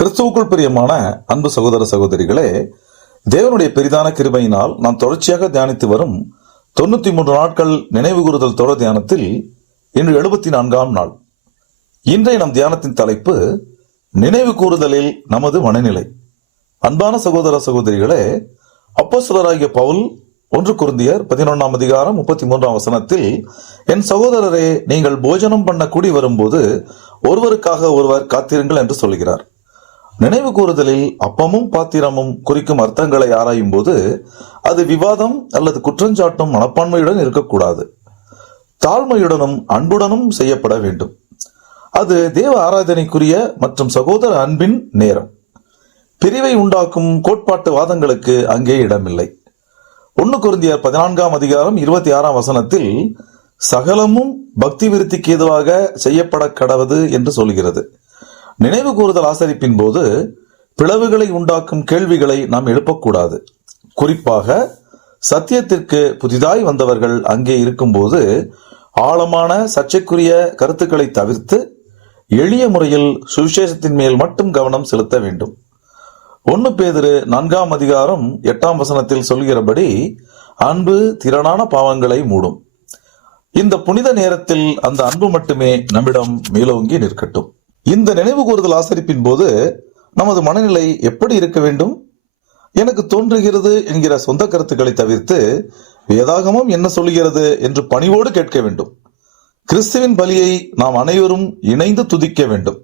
கிறிஸ்துவுக்குள் பிரியமான அன்பு சகோதர சகோதரிகளே, தேவனுடைய பெரிதான கிருபையினால் நாம் தொடர்ச்சியாக தியானித்து வரும் 93 நாட்கள் நினைவு கூறுதல் தொடர் தியானத்தில் இன்று 74ஆம் நாள். இன்றைய நம் தியானத்தின் தலைப்பு நினைவு கூறுதலில் நமது மனநிலை. அன்பான சகோதர சகோதரிகளே, அப்போஸ்தலராகிய பவுல் 1 கொரிந்தியர் 11ஆம் அதிகாரம் 33ஆம் வசனத்தில், என் சகோதரரே, நீங்கள் போஜனம் பண்ண கூடி வரும்போது ஒருவருக்காக ஒருவர் காத்திருங்கள் என்று சொல்கிறார். நினைவு கூறுதலில் அப்பமும் பாத்திரமும் குறிக்கும் அர்த்தங்களை ஆராயும் போது அது விவாதம் அல்லது குற்றஞ்சாட்டும் மனப்பான்மையுடன் இருக்கக்கூடாது. தாழ்மையுடனும் அன்புடனும் செய்யப்பட வேண்டும். அது தேவ ஆராதனைக்குரிய மற்றும் சகோதர அன்பின் நேரம். பிரிவை உண்டாக்கும் கோட்பாட்டு வாதங்களுக்கு அங்கே இடமில்லை. 1 கொரிந்தியர் 14ஆம் அதிகாரம் 26ஆம் வசனத்தில் சகலமும் பக்தி விருத்திக்கு ஏதுவாக செய்யப்பட கடவது என்று சொல்கிறது. நினைவு கூறுதல் ஆசரிப்பின் போது பிளவுகளை உண்டாக்கும் கேள்விகளை நாம் எழுப்பக்கூடாது. குறிப்பாக சத்தியத்திற்கு புதிதாய் வந்தவர்கள் அங்கே இருக்கும்போது ஆழமான சர்ச்சைக்குரிய கருத்துக்களை தவிர்த்து எளிய முறையில் சுவிசேஷத்தின் மேல் மட்டும் கவனம் செலுத்த வேண்டும். 1 பேதுரு 4ஆம் அதிகாரம் 8ஆம் வசனத்தில் சொல்கிறபடி, அன்பு திரளான பாவங்களை மூடும். இந்த புனித நேரத்தில் அந்த அன்பு மட்டுமே நம்மிடம் மேலோங்கி நிற்கட்டும். இந்த நினைவு கூறுதல் ஆசரிப்பின் போது நமது மனநிலை எப்படி இருக்க வேண்டும்? எனக்கு தோன்றுகிறது என்கிற சொந்த கருத்துக்களை தவிர்த்து வேதாகமம் என்ன சொல்கிறது என்று பணிவோடு கேட்க வேண்டும். கிறிஸ்துவின் பலியை நாம் அனைவரும் இணைந்து துதிக்க வேண்டும்.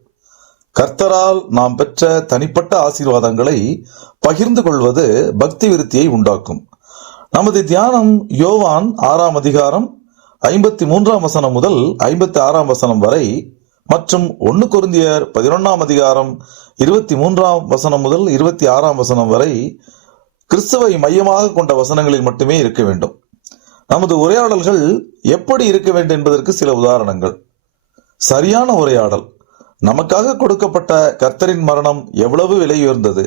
கர்த்தரால் நாம் பெற்ற தனிப்பட்ட ஆசீர்வாதங்களை பகிர்ந்து கொள்வது பக்தி விருத்தியை உண்டாக்கும். நமது தியானம் யோவான் 6ஆம் அதிகாரம் 53ஆம் வசனம் முதல் 56ஆம் வசனம் வரை மற்றும் 1 கொரிந்தியர் 11ஆம் அதிகாரம் 23ஆம் வசனம் முதல் 26ஆம் வசனம் வரை கிறிஸ்துவை மையமாக கொண்ட வசனங்களில் மட்டுமே இருக்க வேண்டும். நமது உரையாடல்கள் எப்படி இருக்க வேண்டும் என்பதற்கு சில உதாரணங்கள். சரியான உரையாடல். நமக்காக கொடுக்கப்பட்ட கர்த்தரின் மரணம் எவ்வளவு விலை உயர்ந்தது.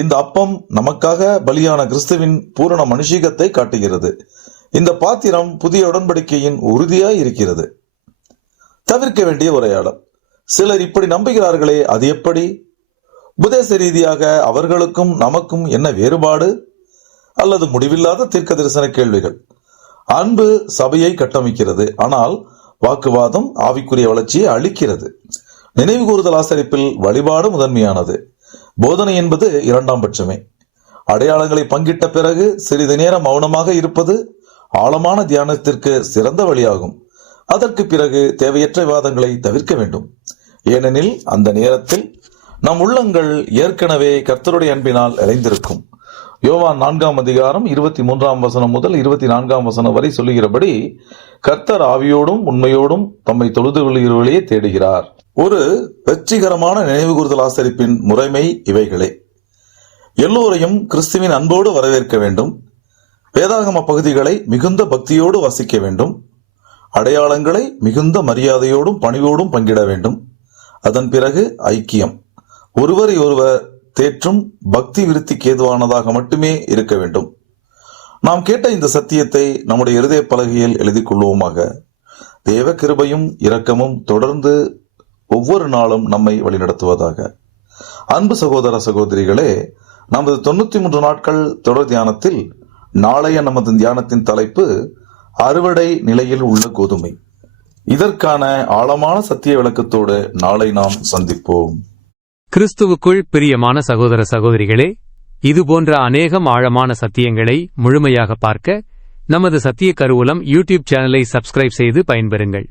இந்த அப்பம் நமக்காக பலியான கிறிஸ்துவின் பூரண மனுஷீகத்தை காட்டுகிறது. இந்த பாத்திரம் புதிய உடன்படிக்கையின் உறுதியாய் இருக்கிறது. தவிர்க்க வேண்டிய உரையாடல். சிலர் இப்படி நம்புகிறார்களே, அது எப்படி? உபதேச ரீதியாக அவர்களுக்கும் நமக்கும் என்ன வேறுபாடு? அல்லது முடிவில்லாத தீர்க்க தரிசன கேள்விகள். அன்பு சபையை கட்டமைக்கிறது, ஆனால் வாக்குவாதம் ஆவிக்குரிய வளர்ச்சியை அளிக்கிறது. நினைவு கூறுதல் ஆசரிப்பில் வழிபாடு முதன்மையானது. போதனை என்பது 2ஆம் பட்சமே. அடையாளங்களை பங்கிட்ட பிறகு சிறிது நேரம் மௌனமாக இருப்பது ஆழமான தியானத்திற்கு சிறந்த வழியாகும். அதற்கு பிறகு தேவையற்ற விவாதங்களை தவிர்க்க வேண்டும். ஏனெனில் அந்த நேரத்தில் நம் உள்ளங்கள் ஏற்கனவே கர்த்தருடைய அன்பினால் இணைந்திருக்கும். யோவான் 4ஆம் அதிகாரம் 23ஆம் வசனம் முதல் 24ஆம் வசனம் வரை சொல்லுகிறபடி, கர்த்தர் ஆவியோடும் உண்மையோடும் தம்மை தொழுது கொள்கிறவர்களையே தேடுகிறார். ஒரு வெற்றிகரமான நினைவு கூறுதல் ஆசரிப்பின் முறைமை இவைகளே. எல்லோரையும் கிறிஸ்துவின் அன்போடு வரவேற்க வேண்டும். வேதாகம பகுதிகளை மிகுந்த பக்தியோடு வாசிக்க வேண்டும். அடையாளங்களை மிகுந்த மரியாதையோடும் பணிவோடும் பங்கிட வேண்டும். அதன் பிறகு ஐக்கியம். ஒருவரை ஒருவர் தேற்றும் பக்தி விருத்திக்கு ஏதுவானதாக மட்டுமே இருக்க வேண்டும். நாம் கேட்ட இந்த சத்தியத்தை நம்முடைய இருதய பலகையில் எழுதி கொள்வோமாக. தேவ கிருபையும் இரக்கமும் தொடர்ந்து ஒவ்வொரு நாளும் நம்மை வழிநடத்துவதாக. அன்பு சகோதர சகோதரிகளே, நமது 93 நாட்கள் தொடர் தியானத்தில் நாளைய நமது தியானத்தின் தலைப்பு அறுவடை நிலையில் உள்ள கோதுமை. இதற்கான ஆழமான சத்திய விளக்கத்தோடு நாளை நாம் சந்திப்போம். கிறிஸ்துவுக்குள் பிரியமான சகோதர சகோதரிகளே, இதுபோன்ற அநேகம் ஆழமான சத்தியங்களை முழுமையாக பார்க்க நமது சத்திய கருவூலம் யூடியூப் சேனலை சப்ஸ்கிரைப் செய்து பயன்பெறுங்கள்.